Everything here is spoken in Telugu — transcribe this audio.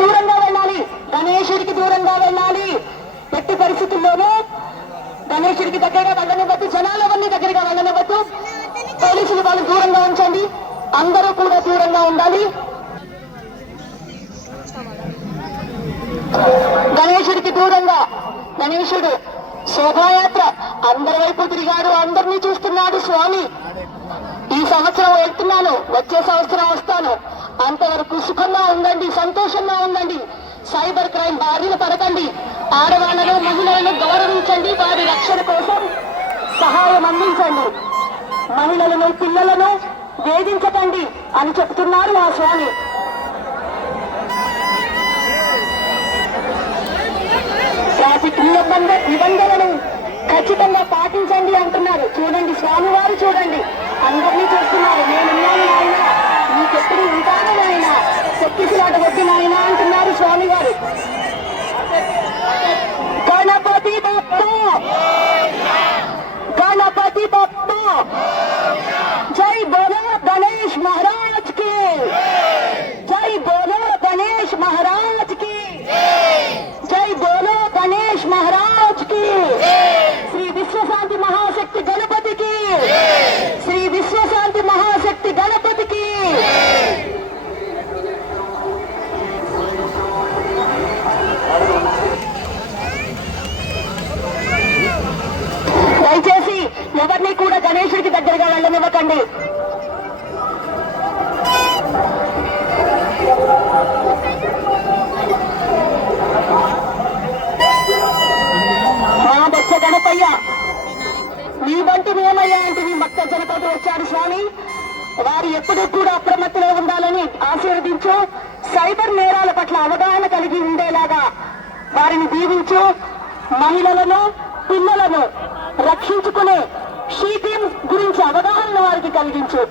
దూరంగా వెళ్ళాలి, గణేశుడికి దూరంగా వెళ్ళాలి. ఎట్టి పరిస్థితుల్లోనూ గణేశుడికి దగ్గరగా వెళ్ళనివ్వద్దు, జనాలవన్నీ దగ్గరగా వెళ్ళనివ్వద్దు. పోలీసులు వాళ్ళు దూరంగా ఉంచండి, అందరూ కూడా దూరంగా ఉండాలి. గణేశుడికి దూరంగా. గణేశుడు శోభాయాత్ర అందరి వైపు తిరిగాడు, అందరినీ చూస్తున్నాడు స్వామి. ఈ సంవత్సరం వెళ్తున్నాను, వచ్చే సంవత్సరం వస్తాను, అంతవరకు సుఖంగా ఉండండి, సంతోషంగా ఉండండి. సైబర్ క్రైమ్ బారిన పడకండి. ఆడవాళ్లను మహిళలను గౌరవించండి, వారి రక్షణ కోసం సహాయం అందించండి. మహిళలను పిల్లలను వేధించకండి అని చెప్తున్నారు ఆ స్వామి. ట్రాఫిక్ నిబంధనలను ఖచ్చితంగా పాటించండి అంటున్నారు. చూడండి స్వామివారు, చూడండి అందరినీ చూస్తున్నారు. నేనున్నాను ఆయన, నీకెప్పుడు ఉంటాను ఆయన, శక్తిలాట వద్దు ఆయన అంటున్నారు స్వామి గారు. గణపతి బప్ప, గణపతి బప్ప, జై బోలో గణేష్ మహారాజ్ కి, జై బోలో గణేష్ మహారాజ్ కి, జై బోలో గణేష్ మహారాజ్ కి, శ్రీ విశ్వశాంతి మహాశక్తి గణపతికి, శ్రీ విశ్వశాంతి మహాశక్తి గణపతికి. దయచేసి ఎవరిని కూడా గణేశుడికి దగ్గరగా వెళ్ళనివ్వకండి. మా బొచ్చ గణపయ్య, నీ బంటి మేమయ్యా అంటే నీ భక్త జనపతి వచ్చాడు స్వామి. వారు ఎప్పుడూ కూడా అప్రమత్తులో ఉండాలని ఆశీర్వదించు. సైబర్ నేరాల పట్ల అవగాహన కలిగి ఉండేలాగా వారిని దీవించు. మహిళలను పిల్లలను రక్షించుకునే షీ టీమ్ గురించి అవగాహన వారికి కలిగించు.